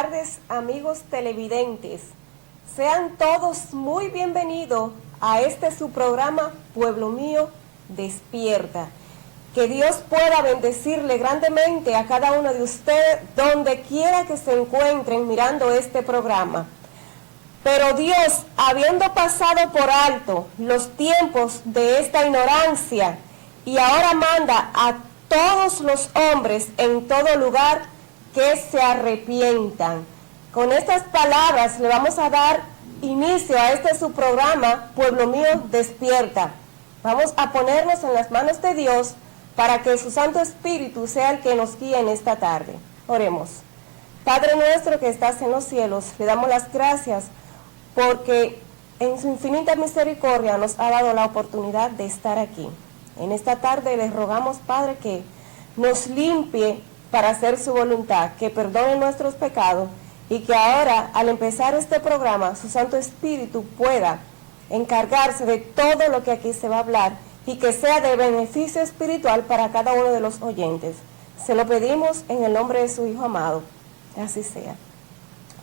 tardes, amigos televidentes. Sean todos muy bienvenidos a su programa Pueblo Mío Despierta. Que Dios pueda bendecirle grandemente a cada uno de ustedes donde quiera que se encuentren mirando este programa. Pero Dios, habiendo pasado por alto los tiempos de esta ignorancia, y ahora manda a todos los hombres en todo lugar que se arrepientan. Con estas palabras le vamos a dar inicio a su programa, Pueblo Mío Despierta. Vamos a ponernos en las manos de Dios para que su Santo Espíritu sea el que nos guíe en esta tarde. Oremos. Padre nuestro que estás en los cielos, le damos las gracias porque en su infinita misericordia nos ha dado la oportunidad de estar aquí. En esta tarde les rogamos, Padre, que nos limpie para hacer su voluntad, que perdone nuestros pecados y que ahora, al empezar este programa, su Santo Espíritu pueda encargarse de todo lo que aquí se va a hablar y que sea de beneficio espiritual para cada uno de los oyentes. Se lo pedimos en el nombre de su Hijo amado. Así sea.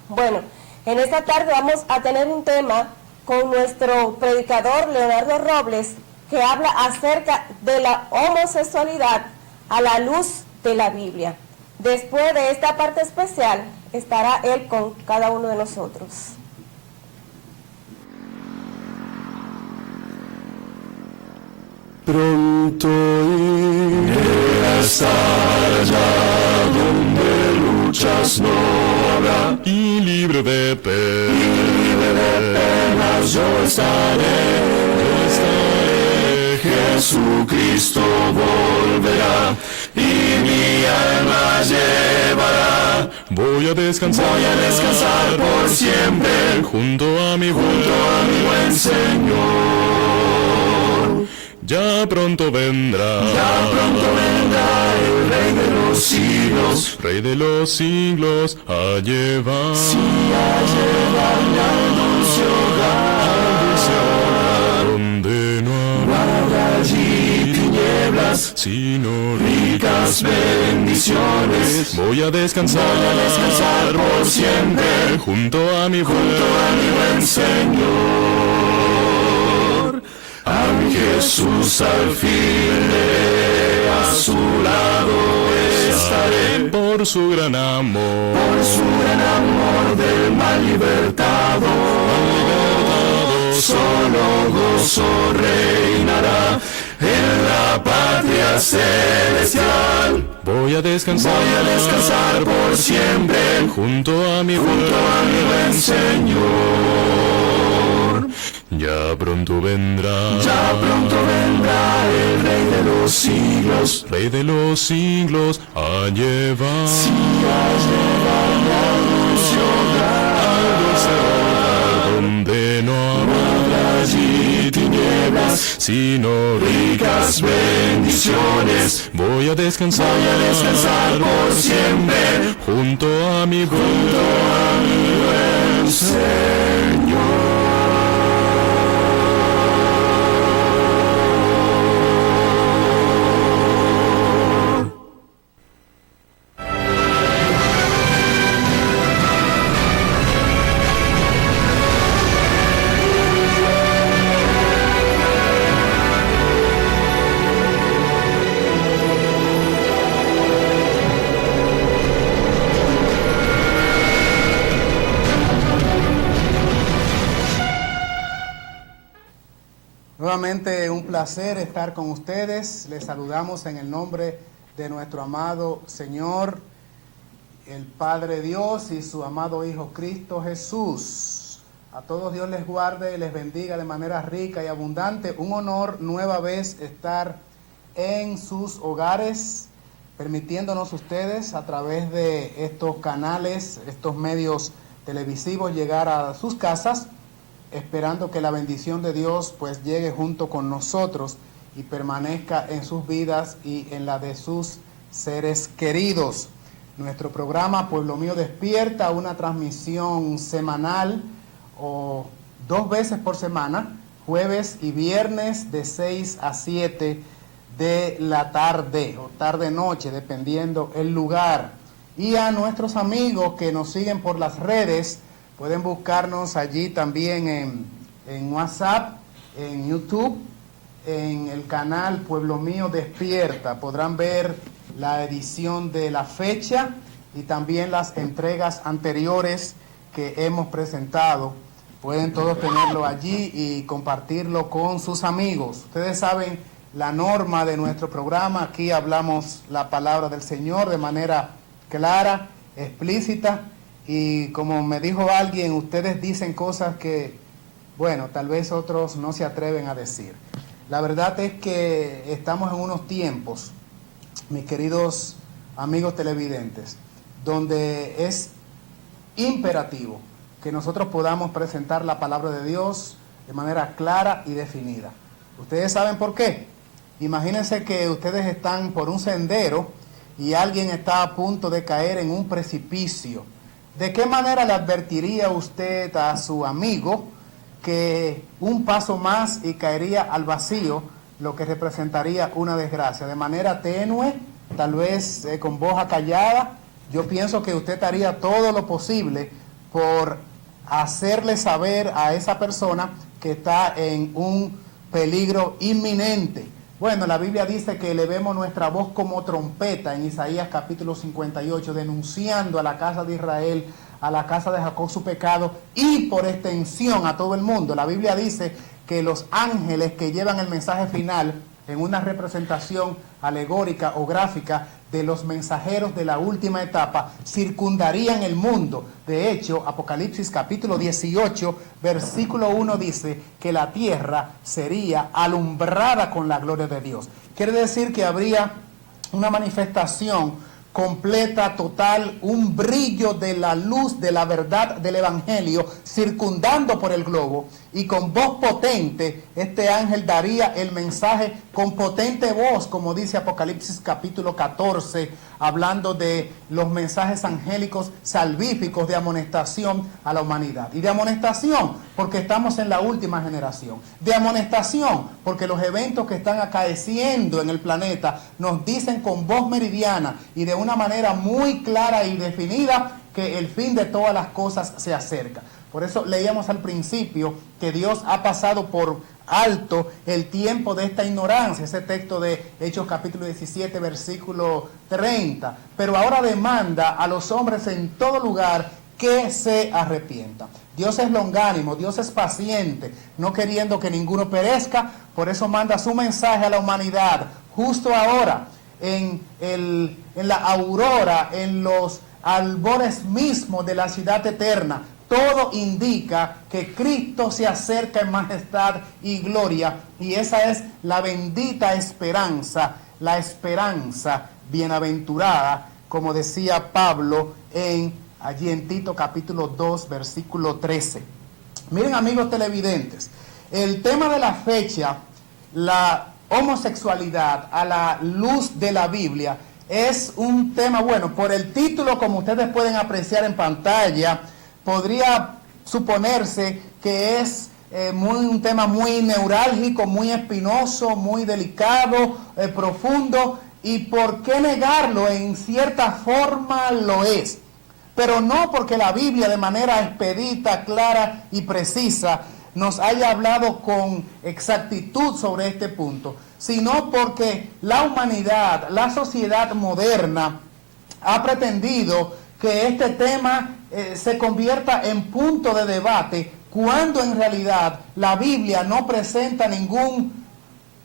Bueno, en esta tarde vamos a tener un tema con nuestro predicador Leonardo Robles, que habla acerca de la homosexualidad a la luz de la Biblia. Después de esta parte especial, estará él con cada uno de nosotros. Pronto iré a estar allá donde luchas no habrá, y libre de penas yo estaré. Jesucristo volverá y mi alma llevará. Voy a descansar por siempre junto a mi buen Señor. Ya pronto vendrá el Rey de los siglos, a llevar, sí, a llevarme al dulce hogar, donde no habrá allí tinieblas, sino ricas bendiciones. Voy a descansar por siempre junto a mi buen Señor. A mi Jesús al fin veré, a su lado estaré, por su gran amor del mal libertado, solo gozo reinará en la patria celestial. Voy a descansar por siempre junto a mi buen Señor. Ya pronto vendrá el Rey de los siglos, a llevar, sí, a llevarme al dulce hogar, donde no habrá allí tinieblas, sino ricas bendiciones. Voy a descansar por siempre junto a mi buen Señor. Nuevamente un placer estar con ustedes. Les saludamos en el nombre de nuestro amado Señor, el Padre Dios y su amado Hijo Cristo Jesús. A todos Dios les guarde y les bendiga de manera rica y abundante. Un honor nueva vez estar en sus hogares, permitiéndonos ustedes a través de estos canales, estos medios televisivos, llegar a sus casas, esperando que la bendición de Dios pues llegue junto con nosotros y permanezca en sus vidas y en la de sus seres queridos. Nuestro programa Pueblo Mío Despierta, una transmisión semanal o 2 veces por semana, jueves y viernes de 6 a 7 de la tarde o tarde-noche, dependiendo el lugar. Y a nuestros amigos que nos siguen por las redes, pueden buscarnos allí también en WhatsApp, en YouTube, en el canal Pueblo Mío Despierta. Podrán ver la edición de la fecha y también las entregas anteriores que hemos presentado. Pueden todos tenerlo allí y compartirlo con sus amigos. Ustedes saben la norma de nuestro programa. Aquí hablamos la palabra del Señor de manera clara, explícita, y como me dijo alguien, ustedes dicen cosas que, bueno, tal vez otros no se atreven a decir. La verdad es que estamos en unos tiempos, mis queridos amigos televidentes, donde es imperativo que nosotros podamos presentar la palabra de Dios de manera clara y definida. ¿Ustedes saben por qué? Imagínense que ustedes están por un sendero y alguien está a punto de caer en un precipicio. ¿De qué manera le advertiría usted a su amigo que un paso más y caería al vacío, lo que representaría una desgracia? De manera tenue, tal vez con voz acallada. Yo pienso que usted haría todo lo posible por hacerle saber a esa persona que está en un peligro inminente. Bueno, la Biblia dice que elevemos nuestra voz como trompeta en Isaías capítulo 58, denunciando a la casa de Israel, a la casa de Jacob su pecado y por extensión a todo el mundo. La Biblia dice que los ángeles que llevan el mensaje final en una representación alegórica o gráfica de los mensajeros de la última etapa circundarían el mundo. De hecho, Apocalipsis capítulo 18, versículo 1 dice que la tierra sería alumbrada con la gloria de Dios. Quiere decir que habría una manifestación completa, total, un brillo de la luz de la verdad del Evangelio circundando por el globo, y con voz potente este ángel daría el mensaje con potente voz, como dice Apocalipsis capítulo 14, hablando de los mensajes angélicos salvíficos de amonestación a la humanidad. Y de amonestación porque estamos en la última generación. De amonestación porque los eventos que están acaeciendo en el planeta nos dicen con voz meridiana y de una manera muy clara y definida que el fin de todas las cosas se acerca. Por eso leíamos al principio que Dios ha pasado por alto el tiempo de esta ignorancia, ese texto de Hechos capítulo 17, versículo 30. Pero ahora demanda a los hombres en todo lugar que se arrepientan. Dios es longánimo, Dios es paciente, no queriendo que ninguno perezca, por eso manda su mensaje a la humanidad, justo ahora, en la aurora, en los albores mismos de la ciudad eterna. Todo indica que Cristo se acerca en majestad y gloria, y esa es la bendita esperanza, la esperanza bienaventurada, como decía Pablo allí en Tito capítulo 2, versículo 13. Miren, amigos televidentes, el tema de la fecha, la homosexualidad a la luz de la Biblia, es un tema, bueno, por el título, como ustedes pueden apreciar en pantalla, podría suponerse que es un tema muy neurálgico, muy espinoso, muy delicado, profundo, y por qué negarlo, en cierta forma lo es. Pero no porque la Biblia de manera expedita, clara y precisa nos haya hablado con exactitud sobre este punto, sino porque la humanidad, la sociedad moderna ha pretendido que este tema se convierta en punto de debate, cuando en realidad la Biblia no presenta ningún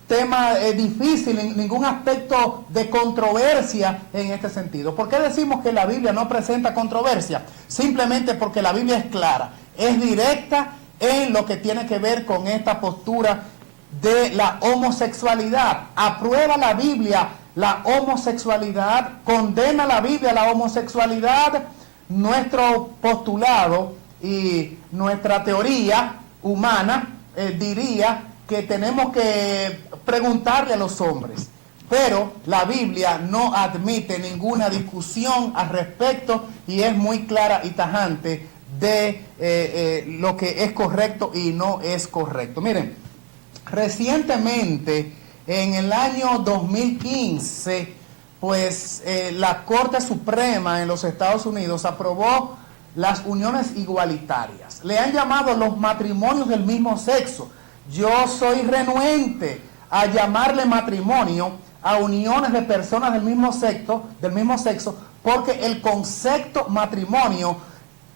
tema difícil, ningún aspecto de controversia en este sentido. ¿Por qué decimos que la Biblia no presenta controversia? Simplemente porque la Biblia es clara, es directa en lo que tiene que ver con esta postura de la homosexualidad. ¿Aprueba la Biblia la homosexualidad? ¿Condena la Biblia la homosexualidad? Nuestro postulado y nuestra teoría humana diría que tenemos que preguntarle a los hombres, pero la Biblia no admite ninguna discusión al respecto y es muy clara y tajante de lo que es correcto y no es correcto. Miren, recientemente, en el año 2015, pues la Corte Suprema en los Estados Unidos aprobó las uniones igualitarias. Le han llamado los matrimonios del mismo sexo. Yo soy renuente a llamarle matrimonio a uniones de personas del mismo sexo, porque el concepto matrimonio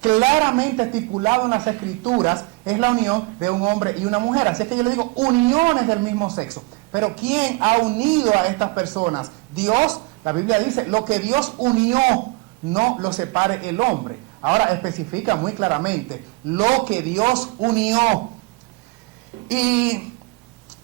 claramente estipulado en las Escrituras es la unión de un hombre y una mujer. Así es que yo le digo uniones del mismo sexo. Pero ¿quién ha unido a estas personas? Dios. La Biblia dice, lo que Dios unió, no lo separe el hombre. Ahora especifica muy claramente, lo que Dios unió. Y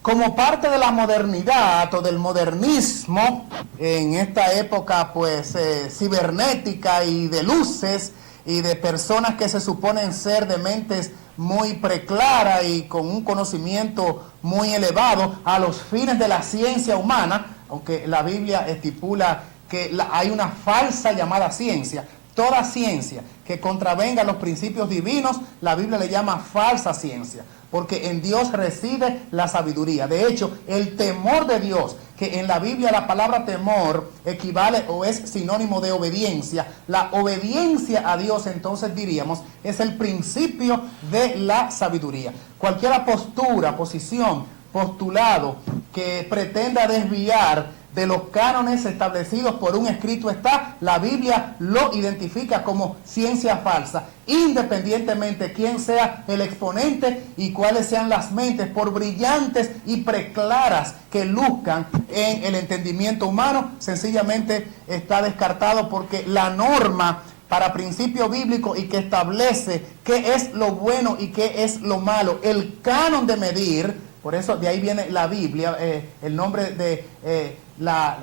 como parte de la modernidad o del modernismo, en esta época pues cibernética y de luces y de personas que se suponen ser de mentes muy preclara y con un conocimiento muy elevado a los fines de la ciencia humana, aunque la Biblia estipula que hay una falsa llamada ciencia. Toda ciencia que contravenga los principios divinos, la Biblia le llama falsa ciencia, porque en Dios reside la sabiduría. De hecho, el temor de Dios, que en la Biblia la palabra temor equivale o es sinónimo de obediencia, la obediencia a Dios, entonces diríamos, es el principio de la sabiduría. Cualquier postura, posición, postulado que pretenda desviar de los cánones establecidos por un escrito está, la Biblia lo identifica como ciencia falsa, independientemente quién sea el exponente y cuáles sean las mentes, por brillantes y preclaras que luzcan en el entendimiento humano, sencillamente está descartado, porque la norma para principio bíblico y que establece qué es lo bueno y qué es lo malo, el canon de medir, por eso de ahí viene la Biblia, el nombre de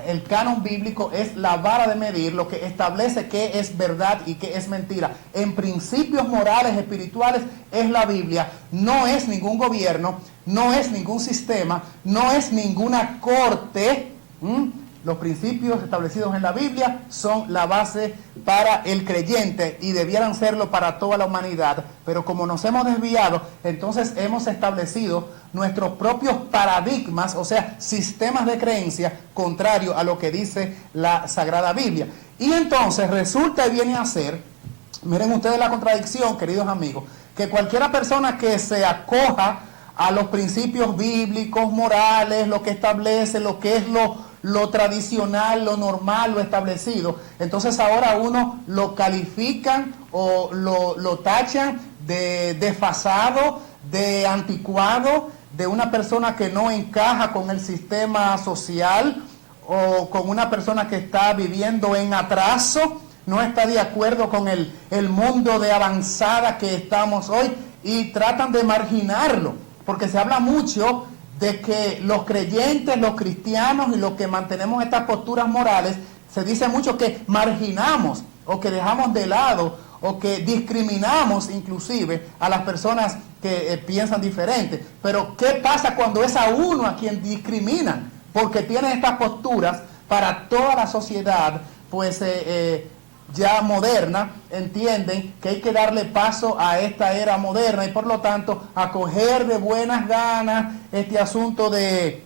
el canon bíblico es la vara de medir, lo que establece qué es verdad y qué es mentira. En principios morales, espirituales, es la Biblia. No es ningún gobierno, no es ningún sistema, no es ninguna corte. Los principios establecidos en la Biblia son la base para el creyente y debieran serlo para toda la humanidad. Pero como nos hemos desviado, entonces hemos establecido nuestros propios paradigmas, o sea, sistemas de creencia contrario a lo que dice la Sagrada Biblia. Y entonces resulta y viene a ser, miren ustedes la contradicción, queridos amigos, que cualquiera persona que se acoja a los principios bíblicos, morales, lo que establece, lo que es lo tradicional, lo normal, lo establecido, entonces ahora uno lo califican o lo tachan de desfasado, de anticuado, de una persona que no encaja con el sistema social o con una persona que está viviendo en atraso, no está de acuerdo con el mundo de avanzada que estamos hoy, y tratan de marginarlo, porque se habla mucho de que los creyentes, los cristianos y los que mantenemos estas posturas morales, se dice mucho que marginamos o que dejamos de lado o que discriminamos inclusive a las personas que piensan diferente. Pero ¿qué pasa cuando es a uno a quien discriminan? Porque tienen estas posturas para toda la sociedad, pues ya moderna, entienden que hay que darle paso a esta era moderna y por lo tanto acoger de buenas ganas este asunto de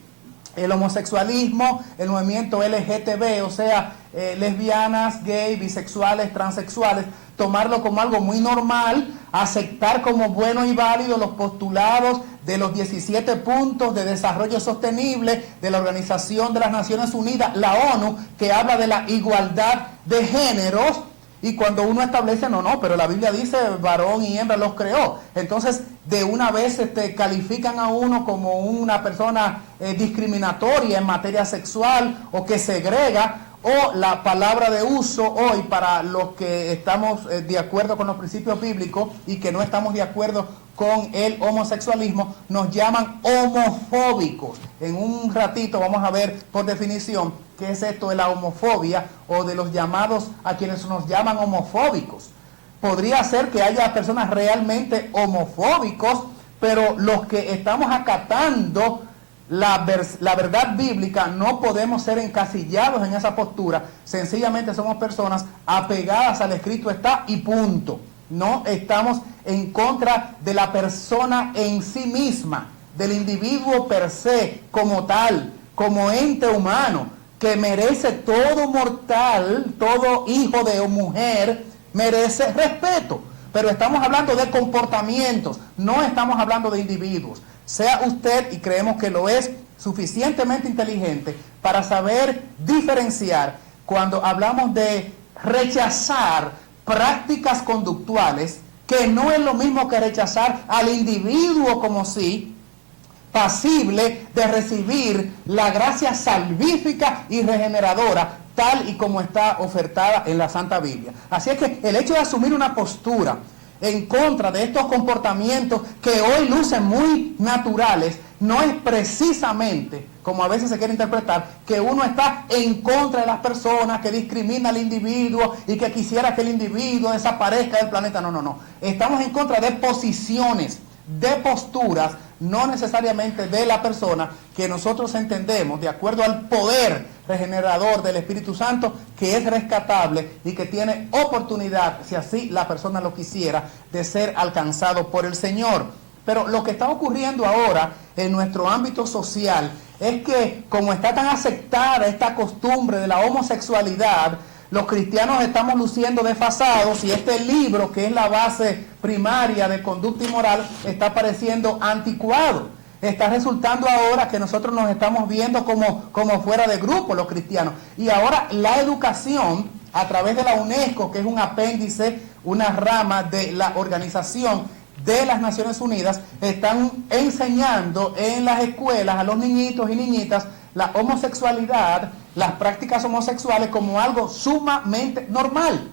el homosexualismo, el movimiento LGTB, o sea, lesbianas, gay, bisexuales, transexuales, tomarlo como algo muy normal, aceptar como bueno y válido los postulados de los 17 puntos de desarrollo sostenible de la Organización de las Naciones Unidas, la ONU, que habla de la igualdad de géneros. Y cuando uno establece, no, pero la Biblia dice varón y hembra los creó. Entonces, de una vez califican a uno como una persona discriminatoria en materia sexual o que segrega, o la palabra de uso hoy para los que estamos de acuerdo con los principios bíblicos y que no estamos de acuerdo con el homosexualismo, nos llaman homofóbicos. En un ratito vamos a ver por definición qué es esto de la homofobia o de los llamados a quienes nos llaman homofóbicos. Podría ser que haya personas realmente homofóbicos, pero los que estamos acatando la verdad bíblica no podemos ser encasillados en esa postura. Sencillamente somos personas apegadas al escrito está y punto. No estamos en contra de la persona en sí misma, del individuo per se, como tal, como ente humano, que merece todo mortal, todo hijo de mujer, merece respeto. Pero estamos hablando de comportamientos, no estamos hablando de individuos. Sea usted, y creemos que lo es, suficientemente inteligente para saber diferenciar cuando hablamos de rechazar prácticas conductuales, que no es lo mismo que rechazar al individuo como sí, pasible de recibir la gracia salvífica y regeneradora, tal y como está ofertada en la Santa Biblia. Así es que el hecho de asumir una postura en contra de estos comportamientos que hoy lucen muy naturales, no es precisamente, como a veces se quiere interpretar, que uno está en contra de las personas, que discrimina al individuo y que quisiera que el individuo desaparezca del planeta. No, no, no. Estamos en contra de posiciones, de posturas, no necesariamente de la persona, que nosotros entendemos, de acuerdo al poder regenerador del Espíritu Santo, que es rescatable y que tiene oportunidad, si así la persona lo quisiera, de ser alcanzado por el Señor. Pero lo que está ocurriendo ahora en nuestro ámbito social es que, como está tan aceptada esta costumbre de la homosexualidad, los cristianos estamos luciendo desfasados, y este libro, que es la base primaria de conducta y moral, está pareciendo anticuado. Está resultando ahora que nosotros nos estamos viendo como fuera de grupo, los cristianos. Y ahora la educación, a través de la UNESCO, que es un apéndice, una rama de la Organización de las Naciones Unidas, están enseñando en las escuelas a los niñitos y niñitas la homosexualidad, las prácticas homosexuales, como algo sumamente normal.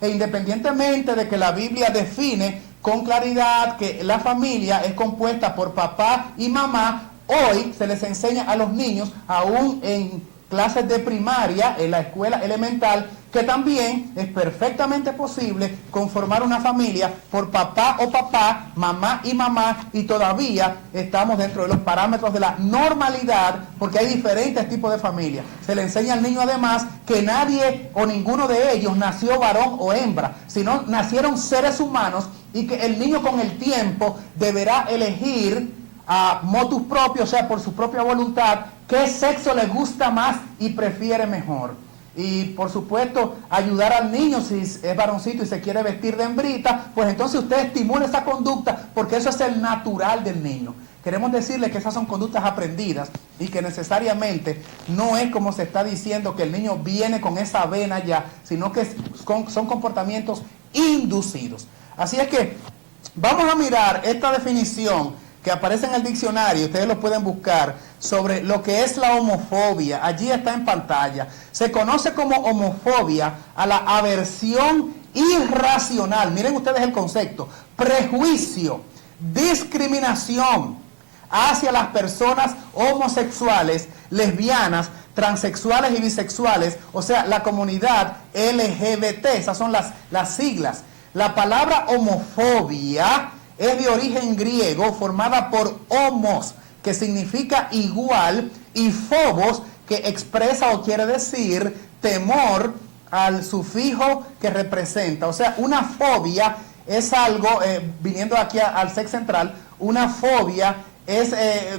E independientemente de que la Biblia define con claridad que la familia es compuesta por papá y mamá, hoy se les enseña a los niños, aún en clases de primaria, en la escuela elemental, que también es perfectamente posible conformar una familia por papá o papá, mamá y mamá, y todavía estamos dentro de los parámetros de la normalidad, porque hay diferentes tipos de familias. Se le enseña al niño además que nadie o ninguno de ellos nació varón o hembra, sino nacieron seres humanos, y que el niño con el tiempo deberá elegir a motus propio, o sea, por su propia voluntad, qué sexo le gusta más y prefiere mejor. Y por supuesto, ayudar al niño, si es varoncito y se quiere vestir de hembrita, pues entonces usted estimula esa conducta, porque eso es el natural del niño. Queremos decirle que esas son conductas aprendidas, y que necesariamente no es como se está diciendo, que el niño viene con esa vena ya, sino que son comportamientos inducidos. Así es que vamos a mirar esta definición que aparece en el diccionario, ustedes lo pueden buscar, sobre lo que es la homofobia. Allí está en pantalla. Se conoce como homofobia a la aversión irracional, miren ustedes el concepto, prejuicio, discriminación hacia las personas homosexuales, lesbianas, transexuales y bisexuales, o sea, la comunidad LGBT, esas son las siglas. La palabra homofobia es de origen griego, formada por homos, que significa igual, y phobos, que expresa o quiere decir temor, al sufijo que representa. O sea, una fobia es algo, viniendo aquí al sex central, una fobia es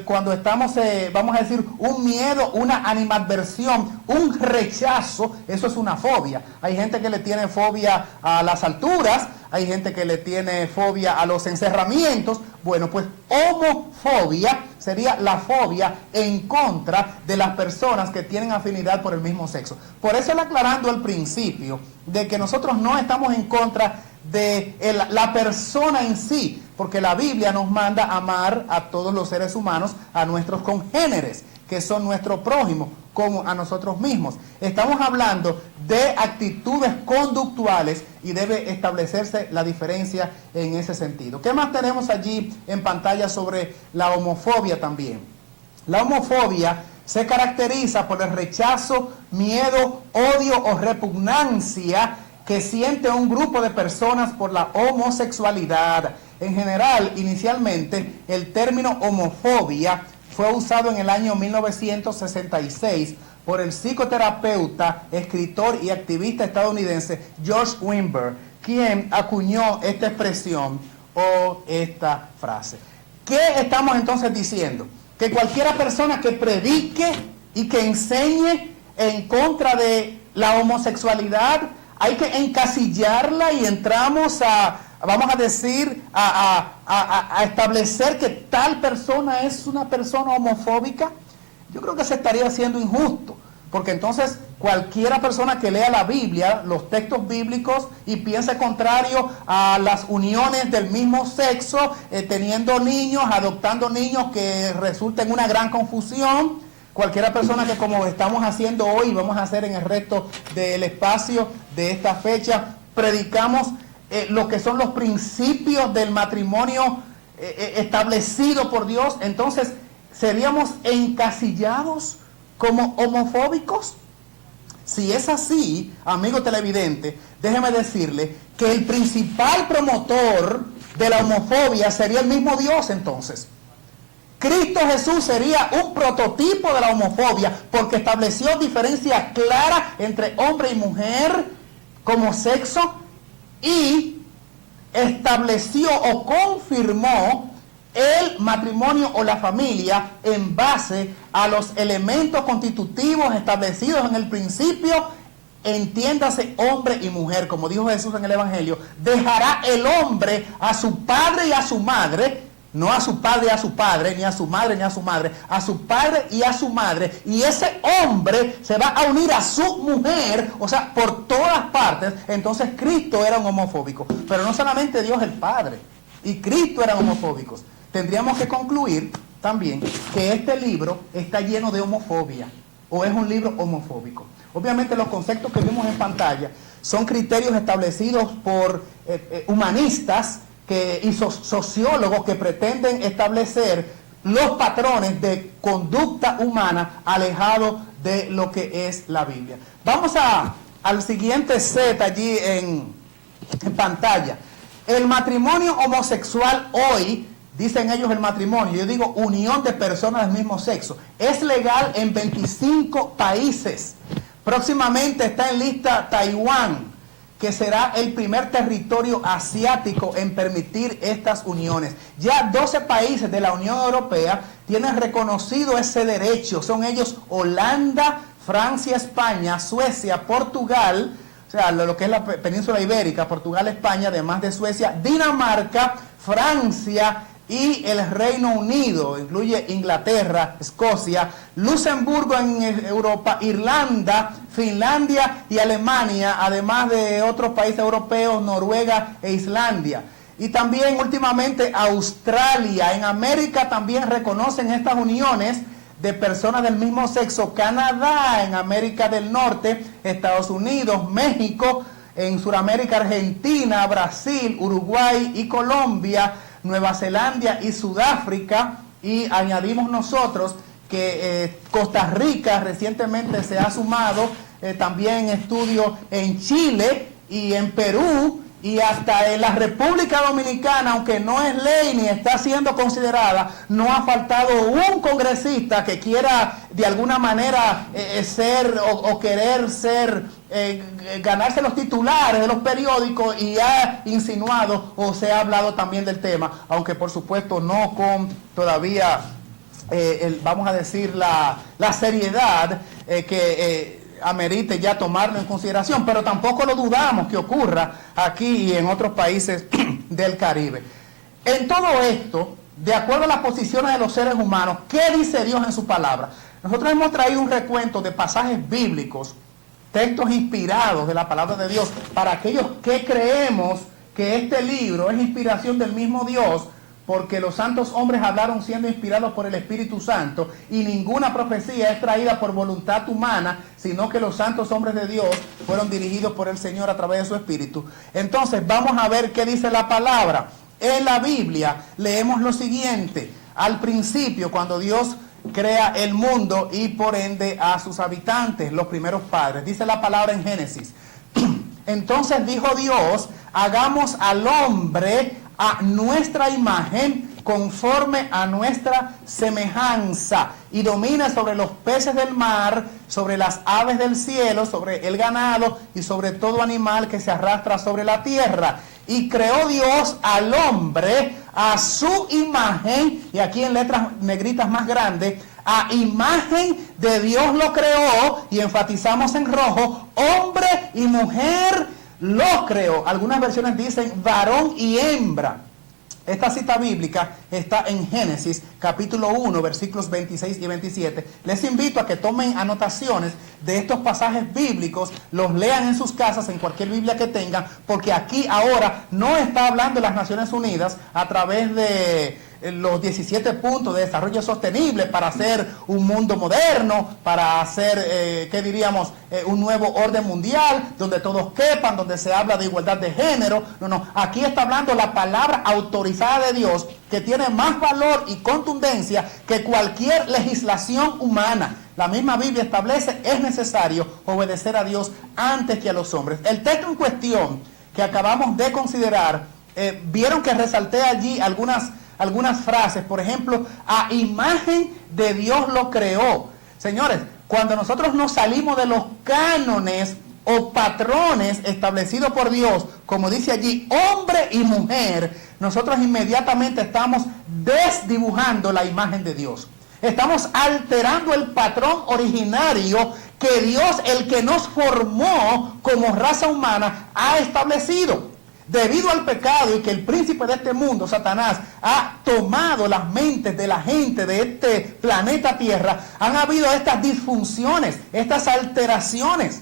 cuando estamos, vamos a decir, un miedo, una animadversión, un rechazo. Eso es una fobia. Hay gente que le tiene fobia a las alturas, hay gente que le tiene fobia a los encerramientos. Bueno, pues homofobia sería la fobia en contra de las personas que tienen afinidad por el mismo sexo. Por eso, aclarando al principio de que nosotros no estamos en contra de la persona en sí, porque la Biblia nos manda amar a todos los seres humanos, a nuestros congéneres, que son nuestro prójimo, como a nosotros mismos. Estamos hablando de actitudes conductuales, y debe establecerse la diferencia en ese sentido. ¿Qué más tenemos allí en pantalla sobre la homofobia también? La homofobia se caracteriza por el rechazo, miedo, odio o repugnancia que siente un grupo de personas por la homosexualidad. En general, inicialmente, el término homofobia fue usado en el año 1966 por el psicoterapeuta, escritor y activista estadounidense George Weinberg, quien acuñó esta expresión o esta frase. ¿Qué estamos entonces diciendo? Que cualquiera persona que predique y que enseñe en contra de la homosexualidad, hay que encasillarla y entramos vamos a decir, a establecer que tal persona es una persona homofóbica. Yo creo que se estaría haciendo injusto, porque entonces cualquiera persona que lea la Biblia, los textos bíblicos, y piense contrario a las uniones del mismo sexo, teniendo niños, adoptando niños, que resulta en una gran confusión. Cualquiera persona que, como estamos haciendo hoy, vamos a hacer en el resto del espacio de esta fecha, predicamos lo que son los principios del matrimonio establecido por Dios, entonces ¿seríamos encasillados como homofóbicos? Si es así, amigo televidente, déjeme decirle que el principal promotor de la homofobia sería el mismo Dios entonces. Cristo Jesús sería un prototipo de la homofobia, porque estableció diferencia clara entre hombre y mujer como sexo, y estableció o confirmó el matrimonio o la familia en base a los elementos constitutivos establecidos en el principio. Entiéndase, hombre y mujer, como dijo Jesús en el Evangelio: dejará el hombre a su padre y a su madre, no a su padre y a su padre, ni a su madre ni a su madre, a su padre y a su madre, y ese hombre se va a unir a su mujer, o sea, por todas partes. Entonces Cristo era un homofóbico, pero no solamente Dios el Padre y Cristo eran homofóbicos. Tendríamos que concluir también que este libro está lleno de homofobia, o es un libro homofóbico. Obviamente los conceptos que vimos en pantalla son criterios establecidos por humanistas y sociólogos que pretenden establecer los patrones de conducta humana alejados de lo que es la Biblia. Vamos al siguiente set allí en pantalla. El matrimonio homosexual hoy, dicen ellos el matrimonio, yo digo unión de personas del mismo sexo, es legal en 25 países. Próximamente está en lista Taiwán, que será el primer territorio asiático en permitir estas uniones. Ya 12 países de la Unión Europea tienen reconocido ese derecho. Son ellos Holanda, Francia, España, Suecia, Portugal, o sea, lo que es la península ibérica, Portugal, España, además de Suecia, Dinamarca, Francia y el Reino Unido, incluye Inglaterra, Escocia, Luxemburgo en Europa, Irlanda, Finlandia y Alemania, además de otros países europeos, Noruega e Islandia. Y también últimamente Australia. En América también reconocen estas uniones de personas del mismo sexo. Canadá, en América del Norte, Estados Unidos, México, en Sudamérica, Argentina, Brasil, Uruguay y Colombia, Nueva Zelanda y Sudáfrica, y añadimos nosotros que Costa Rica recientemente se ha sumado, también estudio en Chile y en Perú, y hasta en la República Dominicana, aunque no es ley ni está siendo considerada, no ha faltado un congresista que quiera de alguna manera ser o querer ser, ganarse los titulares de los periódicos, y ha insinuado o se ha hablado también del tema, aunque por supuesto no con todavía, vamos a decir, la seriedad que amerite ya tomarlo en consideración, pero tampoco lo dudamos que ocurra aquí y en otros países del Caribe. En todo esto, de acuerdo a las posiciones de los seres humanos, ¿qué dice Dios en su palabra? Nosotros hemos traído un recuento de pasajes bíblicos, textos inspirados de la palabra de Dios, para aquellos que creemos que este libro es inspiración del mismo Dios, porque los santos hombres hablaron siendo inspirados por el Espíritu Santo, y ninguna profecía es traída por voluntad humana, sino que los santos hombres de Dios fueron dirigidos por el Señor a través de su Espíritu. Entonces vamos a ver qué dice la palabra. En la Biblia leemos lo siguiente: al principio, cuando Dios crea el mundo y por ende a sus habitantes, los primeros padres, dice la palabra en Génesis: entonces dijo Dios, hagamos al hombre a nuestra imagen, conforme a nuestra semejanza, y domina sobre los peces del mar, sobre las aves del cielo, sobre el ganado y sobre todo animal que se arrastra sobre la tierra. Y creó Dios al hombre a su imagen, y aquí en letras negritas más grandes, A imagen de Dios lo creó, y enfatizamos en rojo, hombre y mujer los creó. Algunas versiones dicen varón y hembra. Esta cita bíblica está en Génesis capítulo 1, versículos 26 y 27. Les invito a que tomen anotaciones de estos pasajes bíblicos, los lean en sus casas, en cualquier Biblia que tengan, porque aquí ahora no está hablando las Naciones Unidas a través de los 17 puntos de desarrollo sostenible para hacer un mundo moderno, para hacer, ¿qué diríamos? Un nuevo orden mundial, donde todos quepan, donde se habla de igualdad de género. No, aquí está hablando la palabra autorizada de Dios, que tiene más valor y contundencia que cualquier legislación humana. La misma Biblia establece, es necesario obedecer a Dios antes que a los hombres. El texto en cuestión que acabamos de considerar, vieron que resalté allí algunas frases. Por ejemplo, a imagen de Dios lo creó. Señores, cuando nosotros nos salimos de los cánones o patrones establecidos por Dios, como dice allí, hombre y mujer, nosotros inmediatamente estamos desdibujando la imagen de Dios. Estamos alterando el patrón originario que Dios, el que nos formó como raza humana, ha establecido. Debido al pecado y que el príncipe de este mundo, Satanás, ha tomado las mentes de la gente de este planeta Tierra, han habido estas disfunciones, estas alteraciones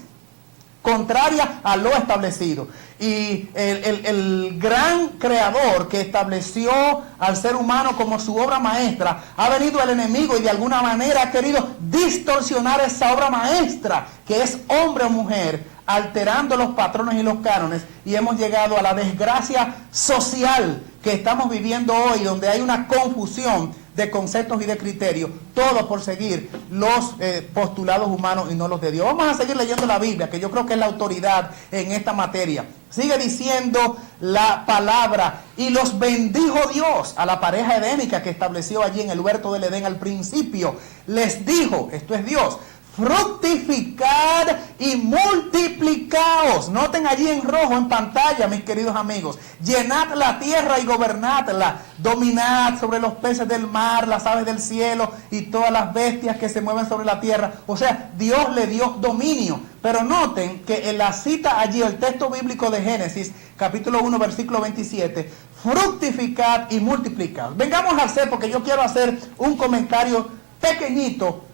contrarias a lo establecido. Y el gran creador que estableció al ser humano como su obra maestra, ha venido el enemigo y de alguna manera ha querido distorsionar esa obra maestra, que es hombre o mujer, alterando los patrones y los cánones, y hemos llegado a la desgracia social que estamos viviendo hoy, donde hay una confusión de conceptos y de criterios, todo por seguir los postulados humanos y no los de Dios. Vamos a seguir leyendo la Biblia, que yo creo que es la autoridad en esta materia. Sigue diciendo la palabra: y los bendijo Dios a la pareja edénica que estableció allí en el huerto del Edén al principio. Les dijo, esto es Dios: fructificad y multiplicaos. Noten allí en rojo en pantalla, mis queridos amigos: llenad la tierra y gobernadla, dominad sobre los peces del mar, las aves del cielo y todas las bestias que se mueven sobre la tierra. O sea, Dios le dio dominio. Pero noten que en la cita allí, el texto bíblico de Génesis, capítulo 1, versículo 27, fructificad y multiplicaos. Vengamos a hacer, porque yo quiero hacer un comentario pequeñito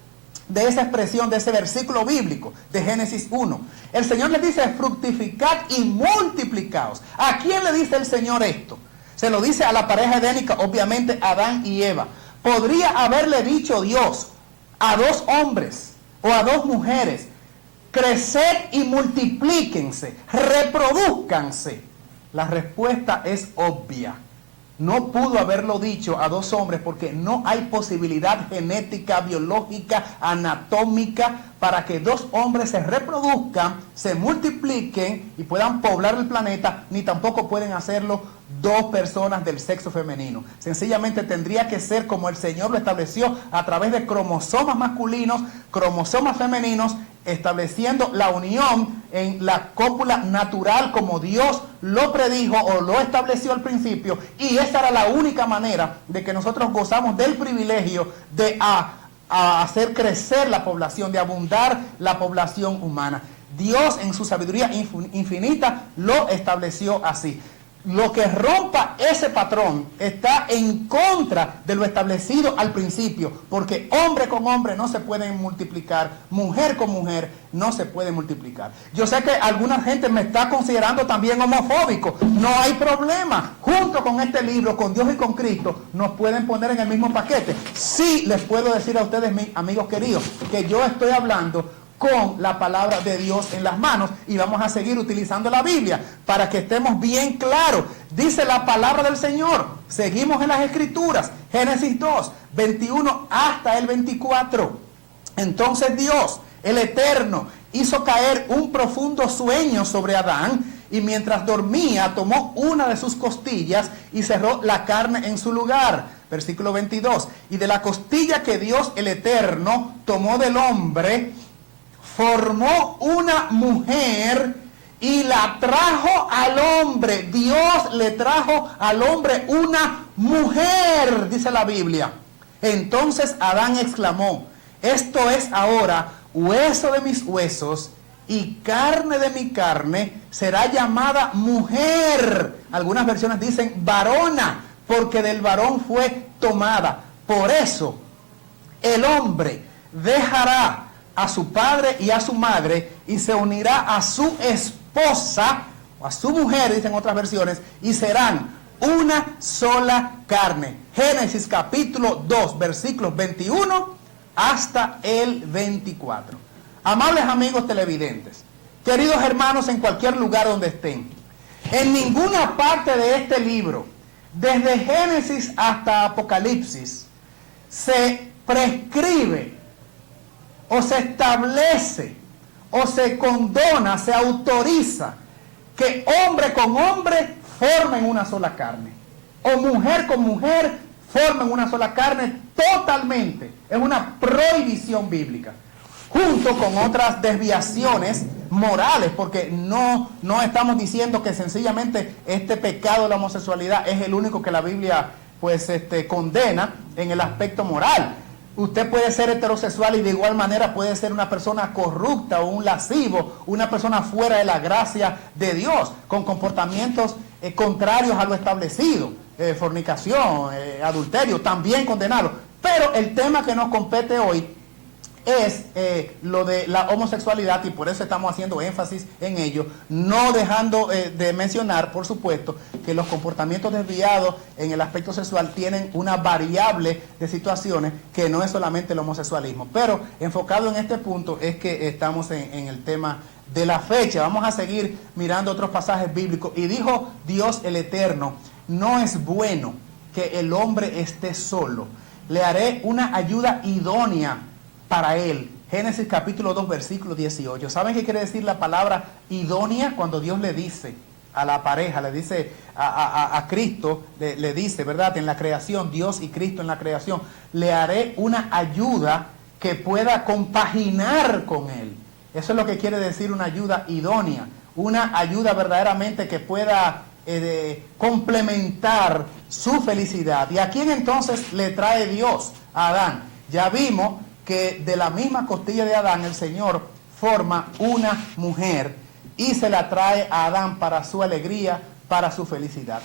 de esa expresión, de ese versículo bíblico de Génesis 1. El Señor le dice: fructificad y multiplicaos. ¿A quién le dice el Señor esto? Se lo dice a la pareja edénica, obviamente Adán y Eva. Podría haberle dicho Dios a dos hombres o a dos mujeres: creced y multiplíquense, reproduzcanse. La respuesta es obvia. No pudo haberlo dicho a dos hombres porque no hay posibilidad genética, biológica, anatómica para que dos hombres se reproduzcan, se multipliquen y puedan poblar el planeta, ni tampoco pueden hacerlo dos personas del sexo femenino. Sencillamente tendría que ser como el Señor lo estableció, a través de cromosomas masculinos, cromosomas femeninos, estableciendo la unión en la cópula natural como Dios lo predijo o lo estableció al principio, y esa era la única manera de que nosotros gozamos del privilegio de hacer crecer la población, de abundar la población humana. Dios en su sabiduría infinita lo estableció así. Lo que rompa ese patrón está en contra de lo establecido al principio, porque hombre con hombre no se pueden multiplicar, mujer con mujer no se puede multiplicar. Yo sé que alguna gente me está considerando también homofóbico. No hay problema. Junto con este libro, con Dios y con Cristo, nos pueden poner en el mismo paquete. Sí les puedo decir a ustedes, mis amigos queridos, que yo estoy hablando con la palabra de Dios en las manos, y vamos a seguir utilizando la Biblia para que estemos bien claros. Dice la palabra del Señor, seguimos en las Escrituras, Génesis 2, 21 hasta el 24. Entonces Dios, el Eterno, hizo caer un profundo sueño sobre Adán, y mientras dormía tomó una de sus costillas y cerró la carne en su lugar. Versículo 22, y de la costilla que Dios el Eterno tomó del hombre, formó una mujer y la trajo al hombre. Dios le trajo al hombre una mujer, dice la Biblia. Entonces Adán exclamó: esto es ahora hueso de mis huesos y carne de mi carne, será llamada mujer. Algunas versiones dicen varona, porque del varón fue tomada. Por eso el hombre dejará a su padre y a su madre y se unirá a su esposa, o a su mujer, dicen otras versiones, y serán una sola carne. Génesis capítulo 2, versículos 21 hasta el 24. Amables amigos televidentes, queridos hermanos en cualquier lugar donde estén, en ninguna parte de este libro, desde Génesis hasta Apocalipsis, se prescribe o se establece o se condona, se autoriza que hombre con hombre formen una sola carne, o mujer con mujer formen una sola carne totalmente. Es una prohibición bíblica, junto con otras desviaciones morales, porque no estamos diciendo que sencillamente este pecado de la homosexualidad es el único que la Biblia condena en el aspecto moral. Usted puede ser heterosexual y de igual manera puede ser una persona corrupta o un lascivo, una persona fuera de la gracia de Dios, con comportamientos contrarios a lo establecido, fornicación, adulterio, también condenado. Pero el tema que nos compete hoy es lo de la homosexualidad, y por eso estamos haciendo énfasis en ello, no dejando de mencionar, por supuesto, que los comportamientos desviados en el aspecto sexual tienen una variable de situaciones que no es solamente el homosexualismo. Pero enfocado en este punto es que estamos en el tema de la fecha. Vamos a seguir mirando otros pasajes bíblicos. Y dijo Dios el Eterno: no es bueno que el hombre esté solo, le haré una ayuda idónea para él. Génesis capítulo 2, versículo 18. ¿Saben qué quiere decir la palabra idónea? Cuando Dios le dice a la pareja, le dice a Cristo, le dice, ¿verdad? En la creación, Dios y Cristo en la creación, le haré una ayuda que pueda compaginar con él. Eso es lo que quiere decir una ayuda idónea, una ayuda verdaderamente que pueda complementar su felicidad. ¿Y a quién entonces le trae Dios? A Adán. Ya vimos que de la misma costilla de Adán el Señor forma una mujer y se la trae a Adán para su alegría, para su felicidad.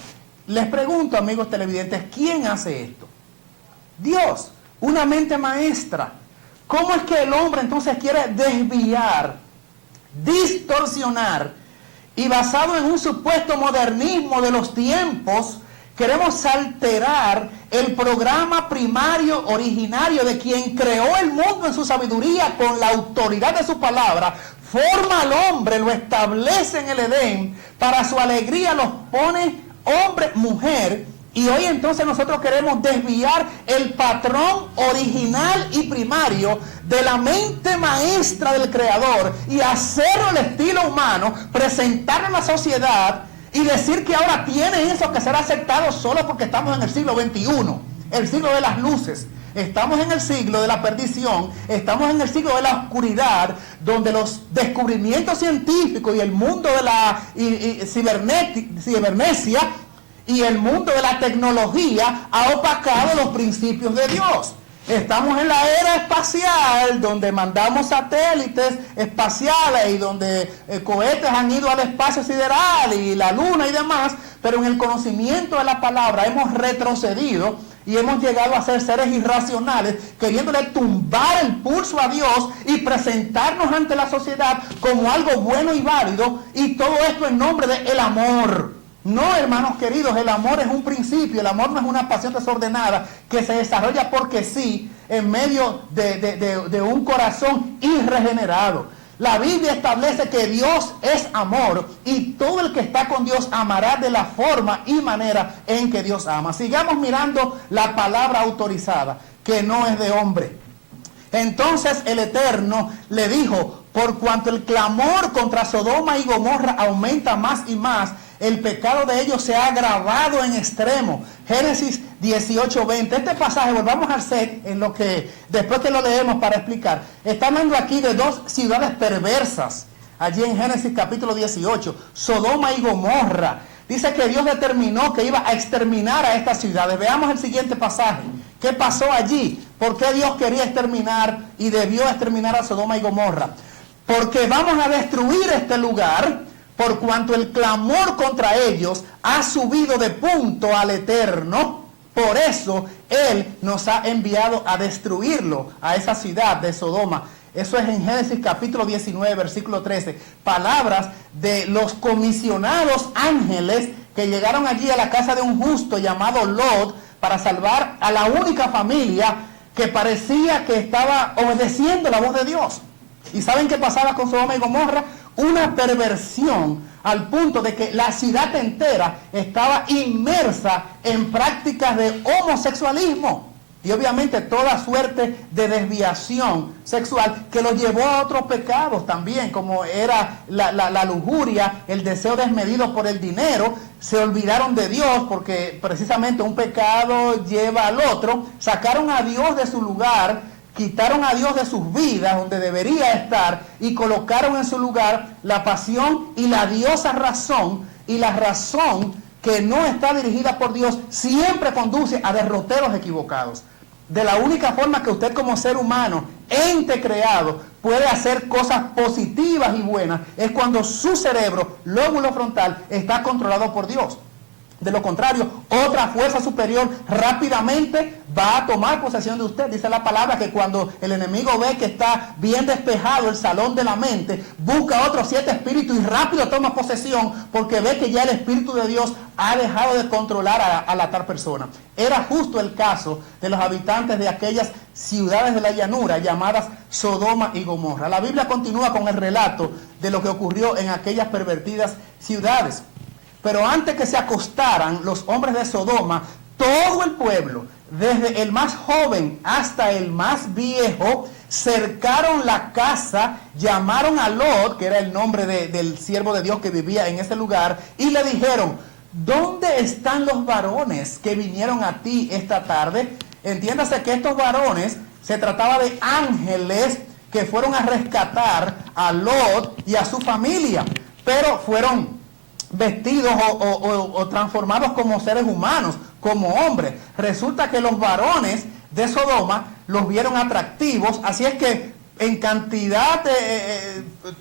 Les pregunto, amigos televidentes, ¿quién hace esto? Dios, una mente maestra. ¿Cómo es que el hombre entonces quiere desviar, distorsionar y basado en un supuesto modernismo de los tiempos, queremos alterar el programa primario originario de quien creó el mundo en su sabiduría con la autoridad de su palabra? Forma al hombre, lo establece en el Edén, para su alegría los pone hombre, mujer, y hoy entonces nosotros queremos desviar el patrón original y primario de la mente maestra del Creador y hacerlo al estilo humano, presentarlo a la sociedad y decir que ahora tiene eso que ser aceptado solo porque estamos en el siglo XXI, el siglo de las luces. Estamos en el siglo de la perdición, estamos en el siglo de la oscuridad, donde los descubrimientos científicos y el mundo de la cibernesia y el mundo de la tecnología ha opacado los principios de Dios. Estamos en la era espacial, donde mandamos satélites espaciales y donde cohetes han ido al espacio sideral y la luna y demás, pero en el conocimiento de la palabra hemos retrocedido y hemos llegado a ser seres irracionales, queriéndole tumbar el pulso a Dios y presentarnos ante la sociedad como algo bueno y válido, y todo esto en nombre del amor. No, hermanos queridos, el amor es un principio, el amor no es una pasión desordenada que se desarrolla porque sí, en medio de un corazón irregenerado. La Biblia establece que Dios es amor y todo el que está con Dios amará de la forma y manera en que Dios ama. Sigamos mirando la palabra autorizada, que no es de hombre. Entonces el Eterno le dijo: por cuanto el clamor contra Sodoma y Gomorra aumenta más y más, el pecado de ellos se ha agravado en extremo. Génesis 18:20. Este pasaje, volvamos al set, en lo que después que lo leemos para explicar, está hablando aquí de dos ciudades perversas. Allí en Génesis capítulo 18, Sodoma y Gomorra. Dice que Dios determinó que iba a exterminar a estas ciudades. Veamos el siguiente pasaje. ¿Qué pasó allí? ¿Por qué Dios quería exterminar y debió exterminar a Sodoma y Gomorra? Porque vamos a destruir este lugar, por cuanto el clamor contra ellos ha subido de punto al Eterno. Por eso Él nos ha enviado a destruirlo, a esa ciudad de Sodoma. Eso es en Génesis capítulo 19, versículo 13. Palabras de los comisionados ángeles que llegaron allí a la casa de un justo llamado Lot para salvar a la única familia que parecía que estaba obedeciendo la voz de Dios. ¿Y saben qué pasaba con Sodoma y Gomorra? Una perversión al punto de que la ciudad entera estaba inmersa en prácticas de homosexualismo. Y obviamente toda suerte de desviación sexual que los llevó a otros pecados también, como era la lujuria, el deseo desmedido por el dinero. Se olvidaron de Dios porque precisamente un pecado lleva al otro. Sacaron a Dios de su lugar, quitaron a Dios de sus vidas donde debería estar y colocaron en su lugar la pasión y la diosa razón. Y la razón que no está dirigida por Dios siempre conduce a derroteros equivocados. De la única forma que usted como ser humano, ente creado, puede hacer cosas positivas y buenas es cuando su cerebro, lóbulo frontal, está controlado por Dios. De lo contrario, otra fuerza superior rápidamente va a tomar posesión de usted. Dice la palabra que cuando el enemigo ve que está bien despejado el salón de la mente, busca otros 7 espíritus y rápido toma posesión porque ve que ya el Espíritu de Dios ha dejado de controlar a la tal persona. Era justo el caso de los habitantes de aquellas ciudades de la llanura llamadas Sodoma y Gomorra. La Biblia continúa con el relato de lo que ocurrió en aquellas pervertidas ciudades. Pero antes que se acostaran los hombres de Sodoma, todo el pueblo, desde el más joven hasta el más viejo, cercaron la casa, llamaron a Lot, que era el nombre del siervo de Dios que vivía en ese lugar, y le dijeron: ¿dónde están los varones que vinieron a ti esta tarde? Entiéndase que estos varones, se trataba de ángeles que fueron a rescatar a Lot y a su familia, pero fueron vestidos o transformados como seres humanos, como hombres. Resulta que los varones de Sodoma los vieron atractivos, así es que en cantidad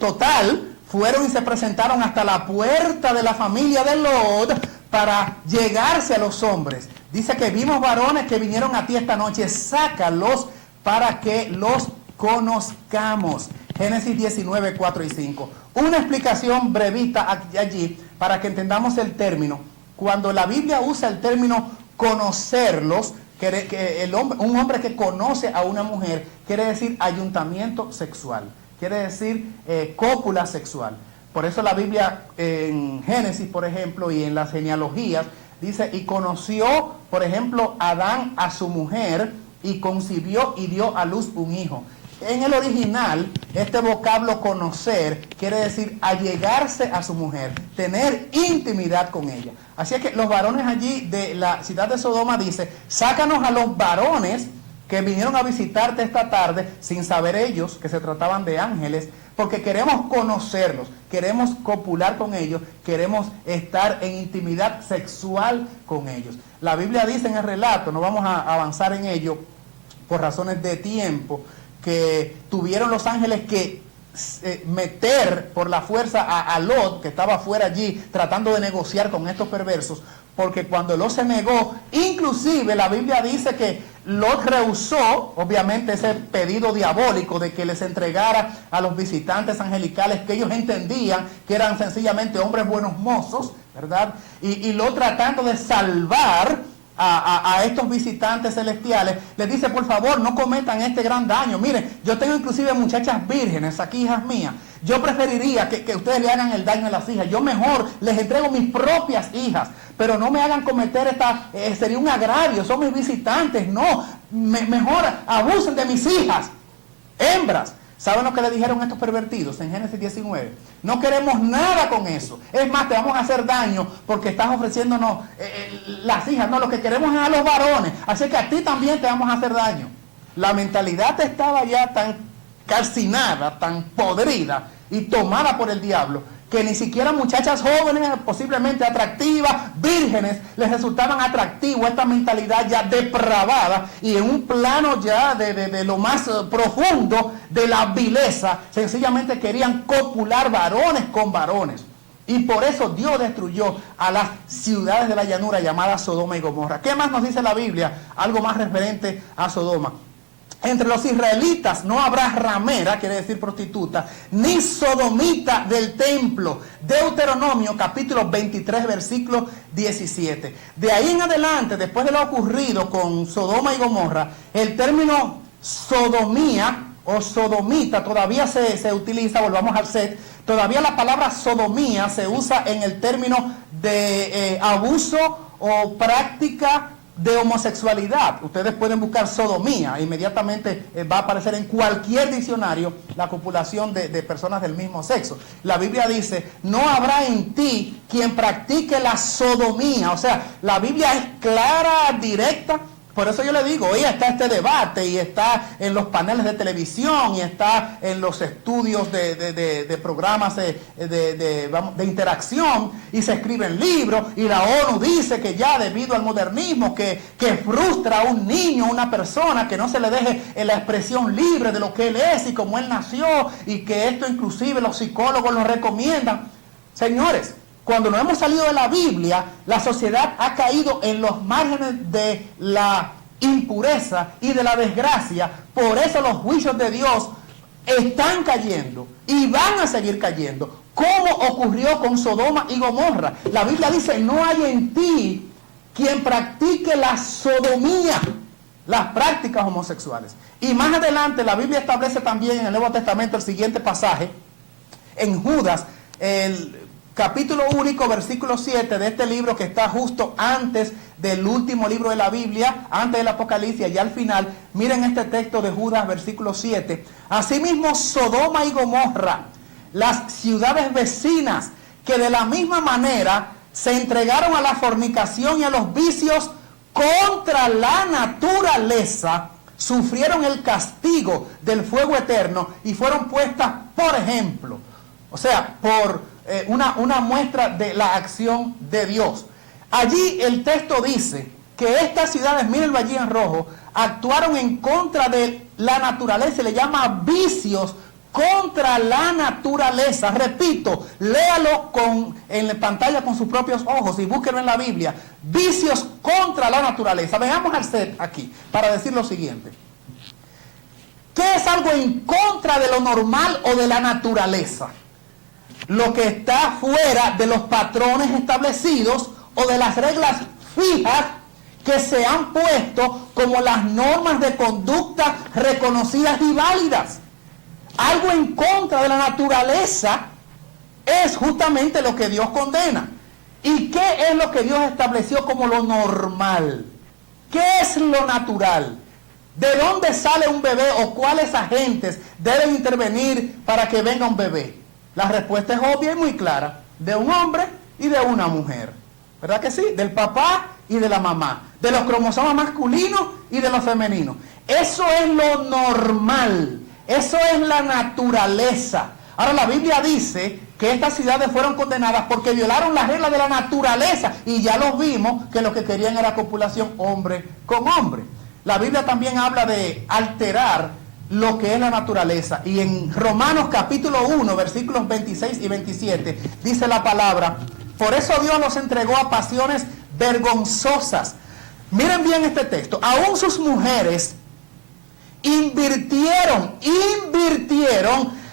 total fueron y se presentaron hasta la puerta de la familia de Lot para llegarse a los hombres. Dice que vimos varones que vinieron a ti esta noche, sácalos para que los conozcamos. Génesis 19, 4 y 5. Una explicación brevita allí para que entendamos el término. Cuando la Biblia usa el término conocerlos, un hombre que conoce a una mujer, quiere decir ayuntamiento sexual, quiere decir cópula sexual. Por eso la Biblia en Génesis, por ejemplo, y en las genealogías, dice: y conoció, por ejemplo, Adán a su mujer, y concibió y dio a luz un hijo. En el original, este vocablo conocer quiere decir allegarse a su mujer, tener intimidad con ella. Así es que los varones allí de la ciudad de Sodoma dice: sácanos a los varones que vinieron a visitarte esta tarde, sin saber ellos que se trataban de ángeles, porque queremos conocerlos, queremos copular con ellos, queremos estar en intimidad sexual con ellos. La Biblia dice en el relato, no vamos a avanzar en ello por razones de tiempo, que tuvieron los ángeles que meter por la fuerza a Lot, que estaba fuera allí tratando de negociar con estos perversos, porque cuando Lot se negó, inclusive la Biblia dice que Lot rehusó, obviamente, ese pedido diabólico de que les entregara a los visitantes angelicales, que ellos entendían que eran sencillamente hombres buenos mozos, ¿verdad? Y Lot, tratando de salvar a estos visitantes celestiales, les dice: por favor, no cometan este gran daño. Miren, yo tengo inclusive muchachas vírgenes aquí, hijas mías. Yo preferiría que ustedes le hagan el daño a las hijas. Yo mejor les entrego mis propias hijas, pero no me hagan cometer sería un agravio, son mis visitantes. No, mejor abusen de mis hijas, hembras. ¿Saben lo que le dijeron estos pervertidos en Génesis 19? No queremos nada con eso. Es más, te vamos a hacer daño porque estás ofreciéndonos las hijas. No, lo que queremos es a los varones. Así que a ti también te vamos a hacer daño. La mentalidad estaba ya tan calcinada, tan podrida y tomada por el diablo, que ni siquiera muchachas jóvenes, posiblemente atractivas, vírgenes, les resultaban atractivo esta mentalidad ya depravada y en un plano ya de lo más profundo de la vileza, sencillamente querían copular varones con varones. Y por eso Dios destruyó a las ciudades de la llanura llamadas Sodoma y Gomorra. ¿Qué más nos dice la Biblia? Algo más referente a Sodoma. Entre los israelitas no habrá ramera, quiere decir prostituta, ni sodomita del templo. Deuteronomio capítulo 23, versículo 17. De ahí en adelante, después de lo ocurrido con Sodoma y Gomorra, el término sodomía o sodomita todavía se utiliza, volvamos al set, todavía la palabra sodomía se usa en el término de abuso o práctica de homosexualidad. Ustedes pueden buscar sodomía, inmediatamente va a aparecer en cualquier diccionario la copulación de personas del mismo sexo. La Biblia dice, no habrá en ti quien practique la sodomía. O sea, la Biblia es clara, directa. Por eso yo le digo, hoy está este debate y está en los paneles de televisión y está en los estudios de programas de interacción y se escriben libros y la ONU dice que ya debido al modernismo que frustra a un niño, a una persona, que no se le deje la expresión libre de lo que él es y cómo él nació y que esto inclusive los psicólogos lo recomiendan. Señores, cuando nos hemos salido de la Biblia, la sociedad ha caído en los márgenes de la impureza y de la desgracia. Por eso los juicios de Dios están cayendo y van a seguir cayendo, como ocurrió con Sodoma y Gomorra. La Biblia dice, no hay en ti quien practique la sodomía, las prácticas homosexuales. Y más adelante la Biblia establece también en el Nuevo Testamento el siguiente pasaje, en Judas, el capítulo único, versículo 7 de este libro que está justo antes del último libro de la Biblia, antes del Apocalipsis, y al final. Miren este texto de Judas, versículo 7. Asimismo, Sodoma y Gomorra, las ciudades vecinas, que de la misma manera se entregaron a la fornicación y a los vicios contra la naturaleza, sufrieron el castigo del fuego eterno y fueron puestas por ejemplo. O sea, por una muestra de la acción de Dios. Allí el texto dice que estas ciudades, mírenlo allí en rojo, actuaron en contra de la naturaleza, le llama vicios contra la naturaleza. Repito, léalo en la pantalla con sus propios ojos y búsquenlo en la Biblia. Vicios contra la naturaleza. Veamos al set aquí para decir lo siguiente. ¿Qué es algo en contra de lo normal o de la naturaleza? Lo que está fuera de los patrones establecidos o de las reglas fijas que se han puesto como las normas de conducta reconocidas y válidas. Algo en contra de la naturaleza es justamente lo que Dios condena. ¿Y qué es lo que Dios estableció como lo normal? ¿Qué es lo natural? ¿De dónde sale un bebé o cuáles agentes deben intervenir para que venga un bebé? La respuesta es obvia y muy clara, de un hombre y de una mujer. ¿Verdad que sí? Del papá y de la mamá, de los cromosomas masculinos y de los femeninos. Eso es lo normal, eso es la naturaleza. Ahora la Biblia dice que estas ciudades fueron condenadas porque violaron las reglas de la naturaleza y ya los vimos que lo que querían era copulación hombre con hombre. La Biblia también habla de alterar lo que es la naturaleza. Y en Romanos capítulo 1, versículos 26 y 27, dice la palabra, por eso Dios los entregó a pasiones vergonzosas. Miren bien este texto. Aún sus mujeres invirtieron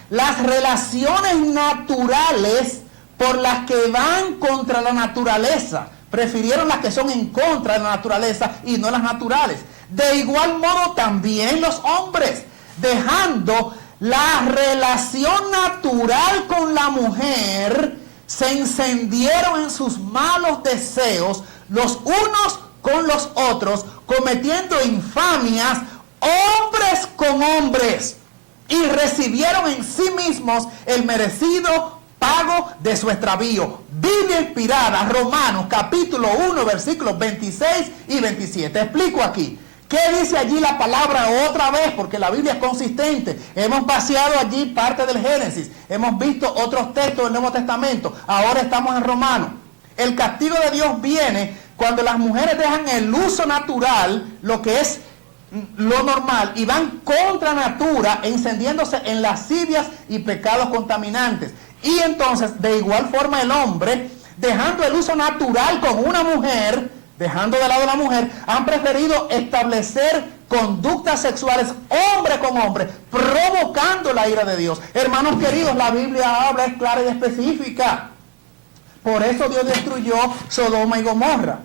las relaciones naturales por las que van contra la naturaleza. Prefirieron las que son en contra de la naturaleza y no las naturales. De igual modo también los hombres, dejando la relación natural con la mujer, se encendieron en sus malos deseos los unos con los otros, cometiendo infamias hombres con hombres, y recibieron en sí mismos el merecido pago de su extravío. Biblia inspirada, Romanos capítulo 1, versículos 26 y 27. Explico aquí. ¿Qué dice allí la palabra otra vez? Porque la Biblia es consistente. Hemos vaciado allí parte del Génesis. Hemos visto otros textos del Nuevo Testamento. Ahora estamos en Romanos. El castigo de Dios viene cuando las mujeres dejan el uso natural, lo que es lo normal, y van contra natura, encendiéndose en lascivias y pecados contaminantes. Y entonces, de igual forma, el hombre, dejando el uso natural con una mujer, dejando de lado a la mujer, han preferido establecer conductas sexuales hombre con hombre, provocando la ira de Dios. Hermanos queridos, la Biblia habla, es clara y específica. Por eso Dios destruyó Sodoma y Gomorra.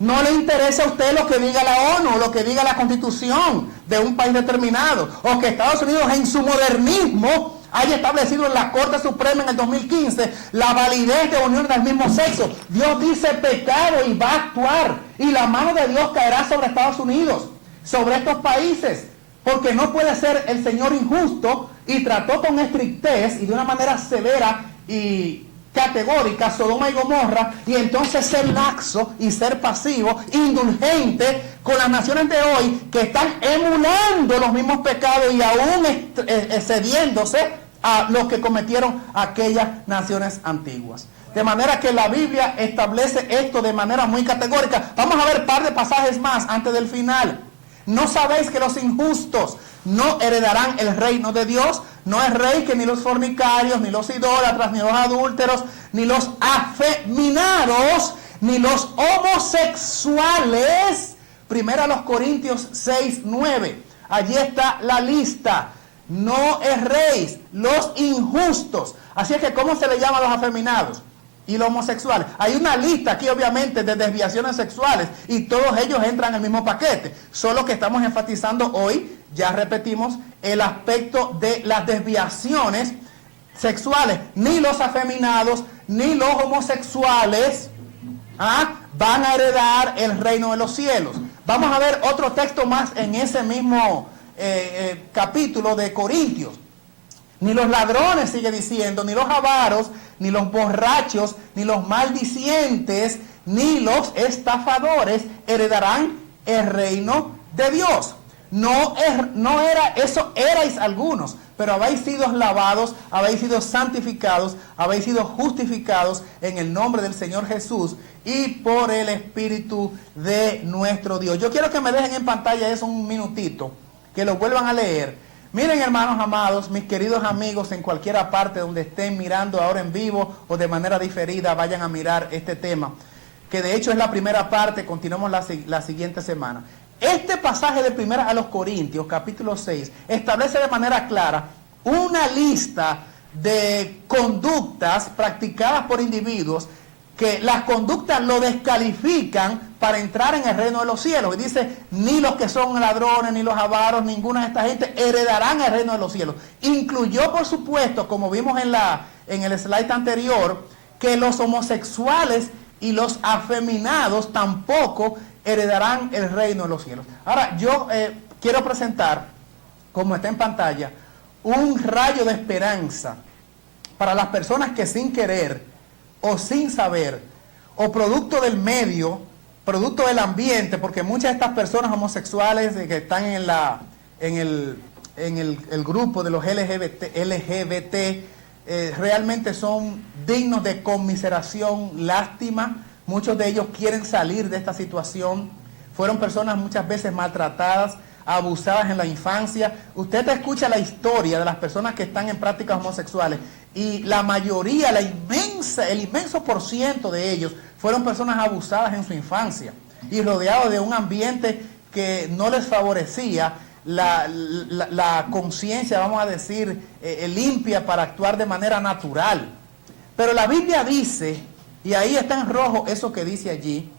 No le interesa a usted lo que diga la ONU, lo que diga la Constitución de un país determinado, o que Estados Unidos en su modernismo haya establecido en la Corte Suprema en el 2015 la validez de uniones del mismo sexo. Dios dice pecado y va a actuar, y la mano de Dios caerá sobre Estados Unidos, sobre estos países, porque no puede ser el Señor injusto, y trató con estrictez y de una manera severa y categórica Sodoma y Gomorra, y entonces ser laxo y ser pasivo, indulgente con las naciones de hoy que están emulando los mismos pecados y aún excediéndose a los que cometieron aquellas naciones antiguas. De manera que la Biblia establece esto de manera muy categórica. Vamos a ver un par de pasajes más antes del final. ¿No sabéis que los injustos no heredarán el reino de Dios? No es rey que ni los fornicarios, ni los idólatras, ni los adúlteros, ni los afeminados, ni los homosexuales. Primera a los Corintios 6:9. Allí está la lista. No erréis, los injustos. Así es que, ¿cómo se le llama a los afeminados y los homosexuales? Hay una lista aquí, obviamente, de desviaciones sexuales, y todos ellos entran en el mismo paquete. Solo que estamos enfatizando hoy, ya repetimos, el aspecto de las desviaciones sexuales. Ni los afeminados, ni los homosexuales van a heredar el reino de los cielos. Vamos a ver otro texto más en ese mismo capítulo de Corintios. Ni los ladrones, sigue diciendo, ni los avaros, ni los borrachos, ni los maldicientes, ni los estafadores heredarán el reino de Dios. No era eso, erais algunos, pero habéis sido lavados, habéis sido santificados, habéis sido justificados en el nombre del Señor Jesús y por el Espíritu de nuestro Dios. Yo quiero que me dejen en pantalla eso un minutito, que lo vuelvan a leer. Miren, hermanos amados, mis queridos amigos, en cualquier parte donde estén mirando ahora en vivo o de manera diferida, vayan a mirar este tema, que de hecho es la primera parte, continuamos la siguiente semana. Este pasaje de Primera a los Corintios, capítulo 6, establece de manera clara una lista de conductas practicadas por individuos que las conductas lo descalifican para entrar en el reino de los cielos. Y dice, ni los que son ladrones, ni los avaros, ninguna de esta gente heredarán el reino de los cielos. Incluyó, por supuesto, como vimos en el slide anterior, que los homosexuales y los afeminados tampoco heredarán el reino de los cielos. Ahora, yo quiero presentar, como está en pantalla, un rayo de esperanza para las personas que sin querer o sin saber, o producto del medio, producto del ambiente, porque muchas de estas personas homosexuales que están en el grupo de los LGBT realmente son dignos de conmiseración, lástima. Muchos de ellos quieren salir de esta situación. Fueron personas muchas veces maltratadas, abusadas en la infancia. Usted escucha la historia de las personas que están en prácticas homosexuales y la mayoría, el inmenso % de ellos fueron personas abusadas en su infancia y rodeados de un ambiente que no les favorecía la conciencia, vamos a decir, limpia para actuar de manera natural. Pero la Biblia dice, y ahí está en rojo eso que dice allí,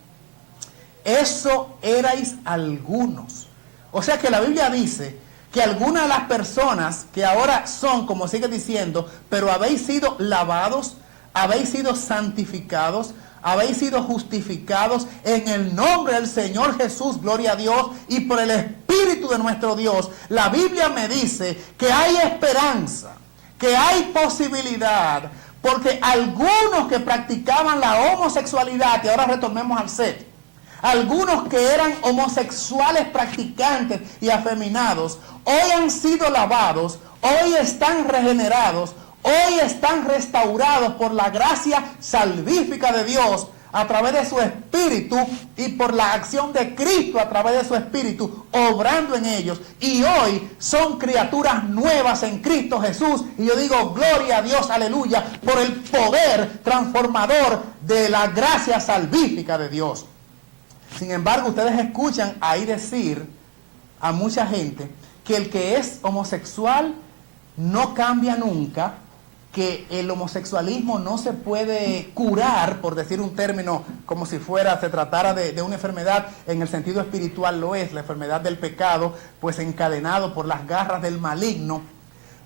eso erais algunos. O sea que la Biblia dice que algunas de las personas que ahora son, como sigue diciendo, pero habéis sido lavados, habéis sido santificados, habéis sido justificados en el nombre del Señor Jesús, gloria a Dios, y por el Espíritu de nuestro Dios. La Biblia me dice que hay esperanza, que hay posibilidad, porque algunos que practicaban la homosexualidad, y ahora retornemos al set, Algunos que eran homosexuales practicantes y afeminados, hoy han sido lavados, hoy están regenerados, hoy están restaurados por la gracia salvífica de Dios a través de su Espíritu y por la acción de Cristo a través de su Espíritu obrando en ellos. Y hoy son criaturas nuevas en Cristo Jesús. Y yo digo, gloria a Dios, aleluya, por el poder transformador de la gracia salvífica de Dios. Sin embargo, ustedes escuchan ahí decir a mucha gente que el que es homosexual no cambia nunca, que el homosexualismo no se puede curar, por decir un término como si se tratara de una enfermedad. En el sentido espiritual lo es, la enfermedad del pecado, pues encadenado por las garras del maligno.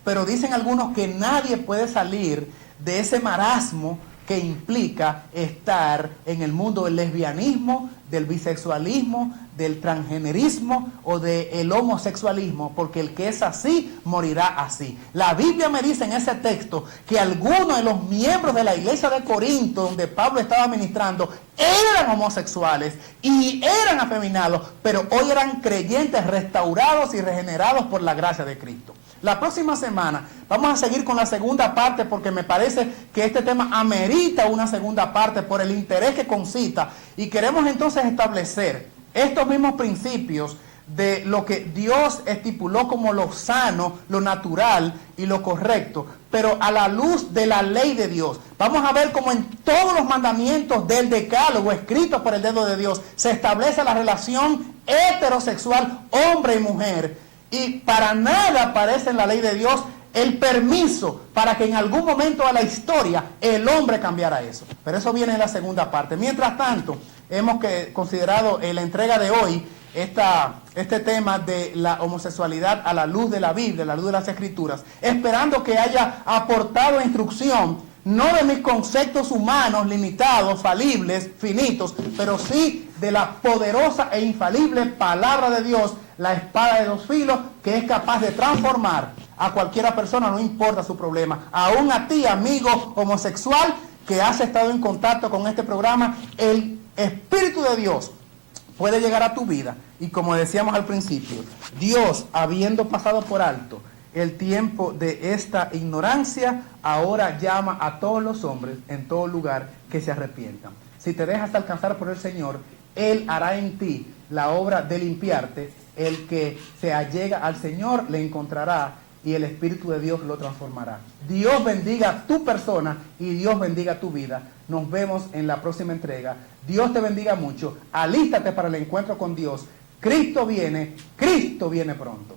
Pero dicen algunos que nadie puede salir de ese marasmo que implica estar en el mundo del lesbianismo, del bisexualismo, del transgenerismo o del homosexualismo, porque el que es así, morirá así. La Biblia me dice en ese texto que algunos de los miembros de la iglesia de Corinto, donde Pablo estaba ministrando, eran homosexuales y eran afeminados, pero hoy eran creyentes restaurados y regenerados por la gracia de Cristo. La próxima semana vamos a seguir con la segunda parte, porque me parece que este tema amerita una segunda parte por el interés que concita, y queremos entonces establecer estos mismos principios de lo que Dios estipuló como lo sano, lo natural y lo correcto, pero a la luz de la ley de Dios. Vamos a ver cómo en todos los mandamientos del decálogo escritos por el dedo de Dios se establece la relación heterosexual hombre y mujer, y para nada aparece en la ley de Dios el permiso para que en algún momento de la historia el hombre cambiara eso. Pero eso viene en la segunda parte. Mientras tanto, hemos considerado en la entrega de hoy este tema de la homosexualidad a la luz de la Biblia, a la luz de las Escrituras, esperando que haya aportado instrucción, no de mis conceptos humanos limitados, falibles, finitos, pero sí de la poderosa e infalible palabra de Dios, la espada de dos filos, que es capaz de transformar a cualquiera persona, no importa su problema. Aún a ti, amigo homosexual, que has estado en contacto con este programa, el Espíritu de Dios puede llegar a tu vida. Y como decíamos al principio, Dios, habiendo pasado por alto el tiempo de esta ignorancia, ahora llama a todos los hombres en todo lugar que se arrepientan. Si te dejas alcanzar por el Señor, Él hará en ti la obra de limpiarte. El que se allega al Señor le encontrará, y el Espíritu de Dios lo transformará. Dios bendiga tu persona y Dios bendiga tu vida. Nos vemos en la próxima entrega. Dios te bendiga mucho. Alístate para el encuentro con Dios. Cristo viene pronto.